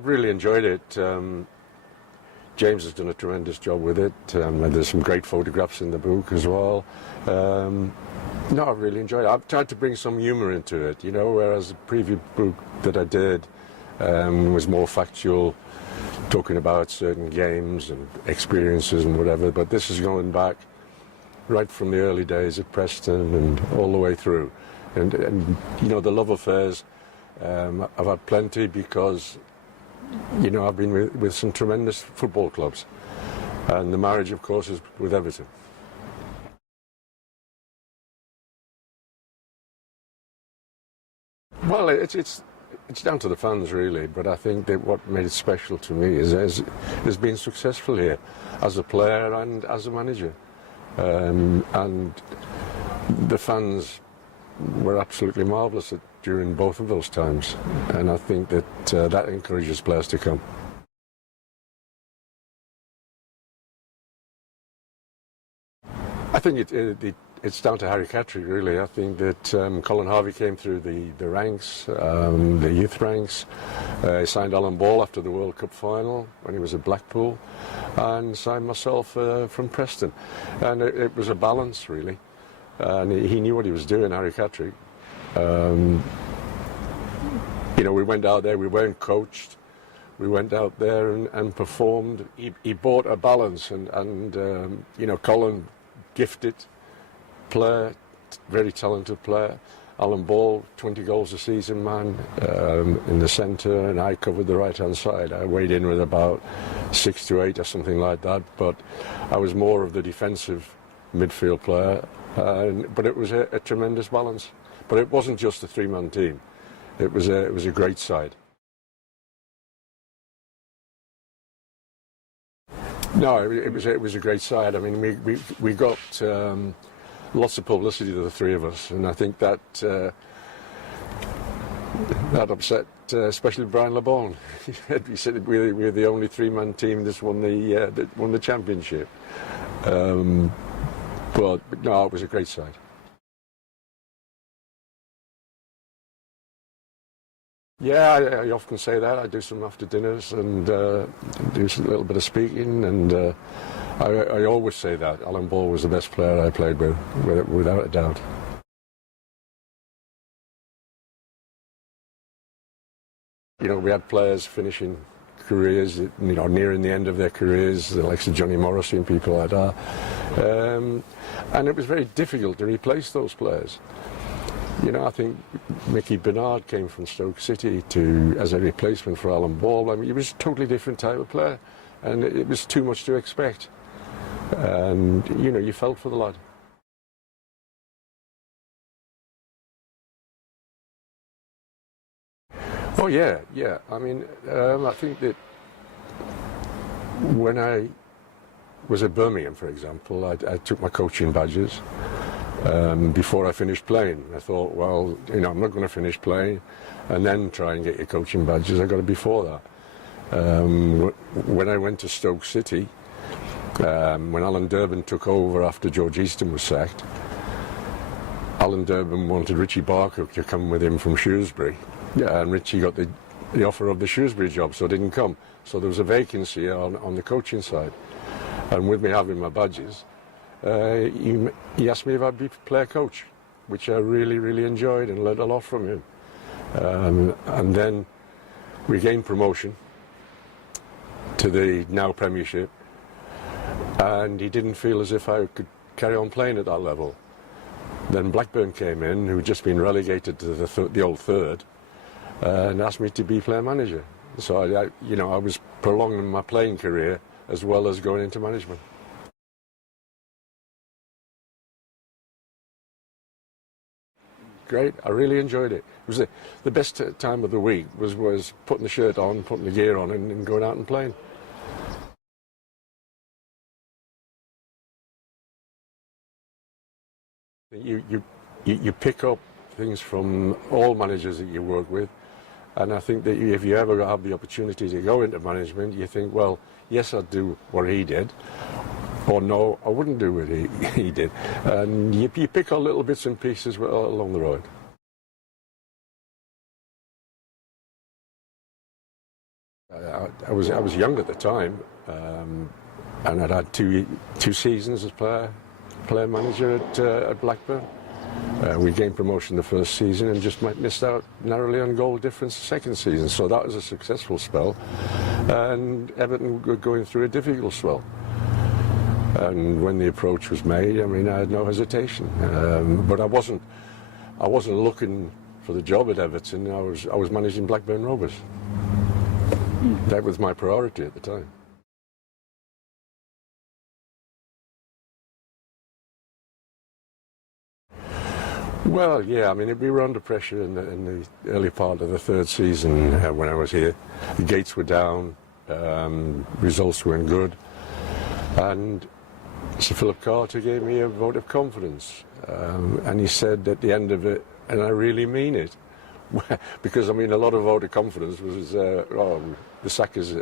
I've really enjoyed it. James has done a tremendous job with it, and there's some great photographs in the book as well. No, I've really enjoyed it. I've tried to bring some humour into it, you know, whereas the previous book that I did was more factual, talking about certain games and experiences and whatever, but this is going back right from the early days at Preston and all the way through. And you know, the love affairs, I've had plenty because, you know, I've been with some tremendous football clubs. And the marriage, of course, is with Everton. Well, it's down to the fans, really, but I think that what made it special to me is being successful here as a player and as a manager. And the fans were absolutely marvellous during both of those times, and I think that that encourages players to come. I think it's down to Harry Catterick, really. I think that Colin Harvey came through the ranks, the youth ranks. He signed Alan Ball after the World Cup final when he was at Blackpool, and signed myself from Preston. And it was a balance, really. And he knew what he was doing, Harry Catterick. You know, we went out there, we weren't coached. We went out there and performed. He brought a balance, and you know, Colin, gifted player, very talented player. Alan Ball, 20 goals a season man in the centre, and I covered the right-hand side. I weighed in with about 6 to 8 or something like that, but I was more of the defensive midfield player. But it was a tremendous balance. But it wasn't just a three-man team. It was a great side. No, it was a great side. I mean, we got lots of publicity to the three of us, and I think that that upset especially Brian LeBon. He said we were the only three-man team that won the championship. But no, it was a great side. Yeah, I often say that. I do some after dinners and do a little bit of speaking, and I always say that Alan Ball was the best player I played with, without a doubt. You know, we had players finishing careers, you know, nearing the end of their careers, the likes of Johnny Morrissey and people like that. And it was very difficult to replace those players. You know, I think Mickey Bernard came from Stoke City as a replacement for Alan Ball. I mean, he was a totally different type of player, and it was too much to expect. And, you know, you felt for the lad. Oh, yeah. I mean, I think that when I was at Birmingham, for example, I took my coaching badges. Before I finished playing, I thought, well, you know, I'm not going to finish playing and then try and get your coaching badges. I got it before that. When I went to Stoke City, when Alan Durbin took over after George Easton was sacked, Alan Durbin wanted Richie Barker to come with him from Shrewsbury, and Richie got the offer of the Shrewsbury job, so didn't come. So there was a vacancy on the coaching side, and with me having my badges, he asked me if I'd be player coach, which I really enjoyed and learned a lot from him. And then we gained promotion to the now Premiership, and he didn't feel as if I could carry on playing at that level. Then Blackburn came in, who'd just been relegated to the old third, and asked me to be player manager. So I was prolonging my playing career as well as going into management. Great, I really enjoyed it. It was the best time of the week was putting the shirt on, putting the gear on, and going out and playing. You pick up things from all managers that you work with, and I think that if you ever have the opportunity to go into management, you think, well, yes, I'd do what he did, or no, I wouldn't do what he did. And you pick up little bits and pieces along the road. I was young at the time, and I'd had two seasons as player manager at Blackburn. We gained promotion the first season and just missed out narrowly on goal difference the second season. So that was a successful spell, and Everton were going through a difficult spell. And when the approach was made, I mean, I had no hesitation. But I wasn't looking for the job at Everton. I was managing Blackburn Rovers. That was my priority at the time. Well, yeah, I mean, we were under pressure in the early part of the third season when I was here. The gates were down, results weren't good, and Sir Philip Carter gave me a vote of confidence, and he said at the end of it, and I really mean it, because I mean a lot of vote of confidence was, the sack is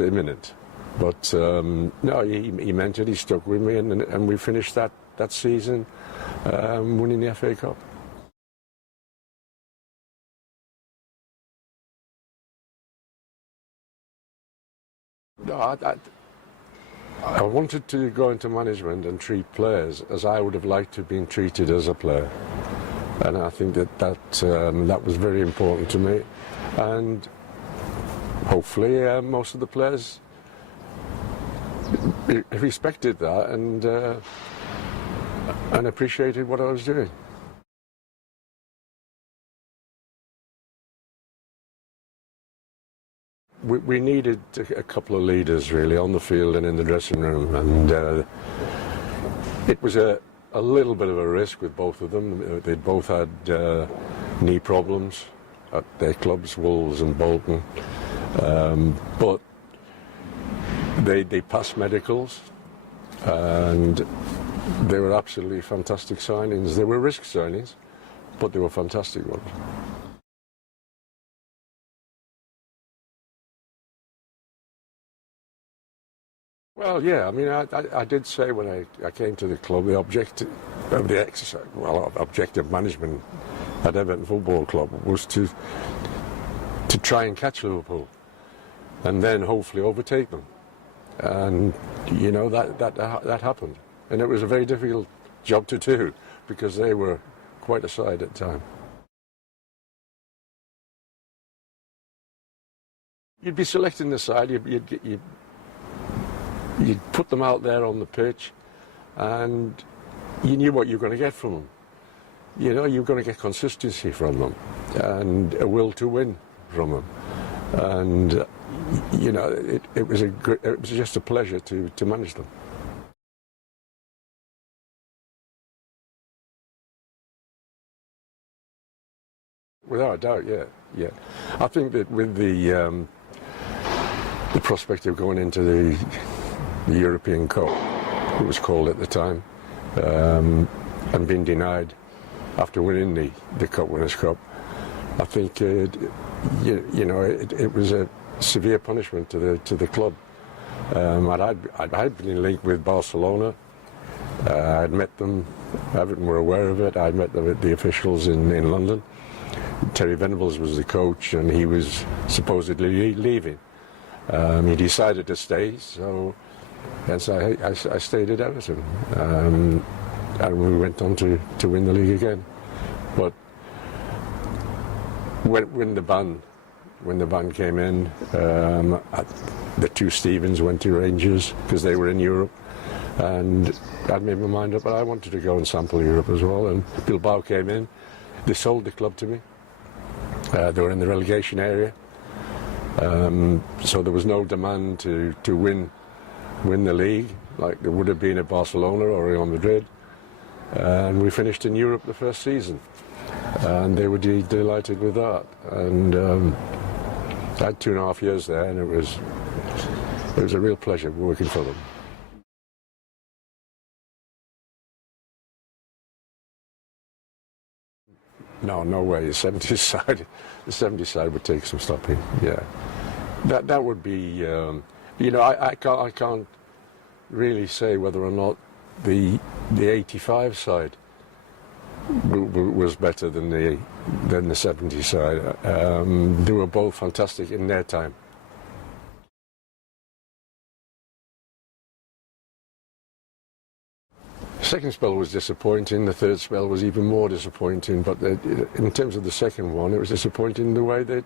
imminent, but no, he meant it. He stuck with me, and we finished that season winning the FA Cup. No, I wanted to go into management and treat players as I would have liked to have been treated as a player, and I think that was very important to me, and hopefully most of the players respected that and appreciated what I was doing. We needed a couple of leaders really on the field and in the dressing room, and it was a little bit of a risk with both of them. They'd both had knee problems at their clubs, Wolves and Bolton, but they passed medicals, and they were absolutely fantastic signings. They were risk signings, but they were fantastic ones. Well, yeah, I mean, I did say when I came to the club, the objective of the exercise, well, objective management at Everton Football Club was to try and catch Liverpool and then hopefully overtake them. And, you know, that happened. And it was a very difficult job to do because they were quite a side at the time. You'd be selecting the side, you'd put them out there on the pitch, and you knew what you were going to get from them. You know, you were going to get consistency from them and a will to win from them. And, you know, it was just a pleasure to manage them. Without a doubt, yeah. I think that with the prospect of going into the European Cup, it was called at the time, and being denied after winning the Cup Winners' Cup, I think it was a severe punishment to the club. I'd been linked with Barcelona. I'd met them. Everton were aware of it. I'd met them at the officials in London. Terry Venables was the coach, and he was supposedly leaving. He decided to stay, so I stayed at Everton, and we went on to win the league again. But when the ban came in, the two Stevens went to Rangers because they were in Europe, and I'd made my mind up, but I wanted to go and sample Europe as well. And Bilbao came in. They sold the club to me. They were in the relegation area, so there was no demand to win the league like there would have been at Barcelona or Real Madrid. And we finished in Europe the first season, and they were delighted with that. And I had 2.5 years there, and it was a real pleasure working for them. No way. The 70s side would take some stopping. Yeah, that would be. I can't really say whether or not the 85 side was better than the 70s side. They were both fantastic in their time. second spell was disappointing. The third spell was even more disappointing. But in terms of the second one, it was disappointing the way that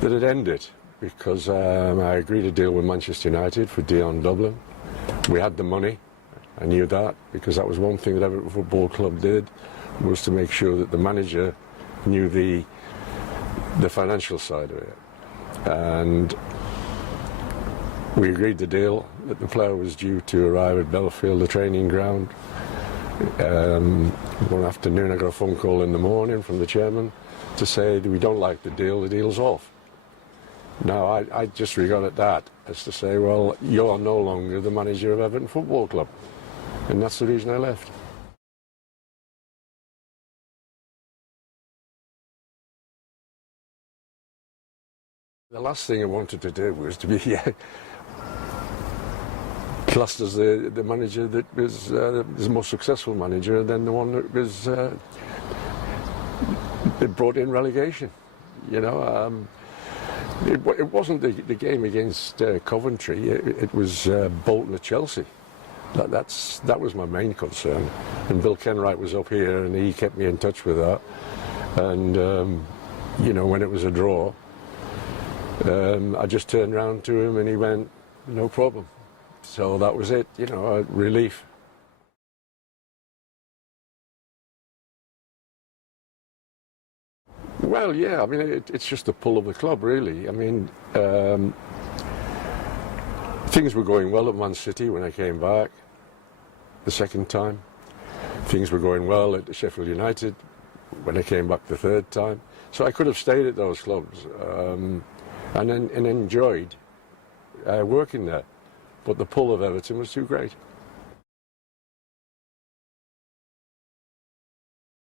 that it ended, because I agreed a deal with Manchester United for Dion Dublin. We had the money. I knew that, because that was one thing that Everton Football Club did, was to make sure that the manager knew the financial side of it. And we agreed the deal that the player was due to arrive at Belfield, the training ground. One afternoon I got a phone call in the morning from the chairman to say that we don't like the deal's off. Now I just regarded that as to say, well, you're no longer the manager of Everton Football Club. And that's the reason I left. The last thing I wanted to do was to be classed as the manager that was the most successful manager, and then the one that was that brought in relegation. You know, it wasn't the game against Coventry. It was Bolton at Chelsea. That was my main concern. And Bill Kenwright was up here, and he kept me in touch with that. And you know, when it was a draw, I just turned around to him and he went, no problem. So that was it, you know, a relief. Well, yeah, I mean, it's just the pull of the club, really. I mean, things were going well at Man City when I came back the second time. Things were going well at Sheffield United when I came back the third time. So I could have stayed at those clubs and enjoyed working there. But the pull of Everton was too great.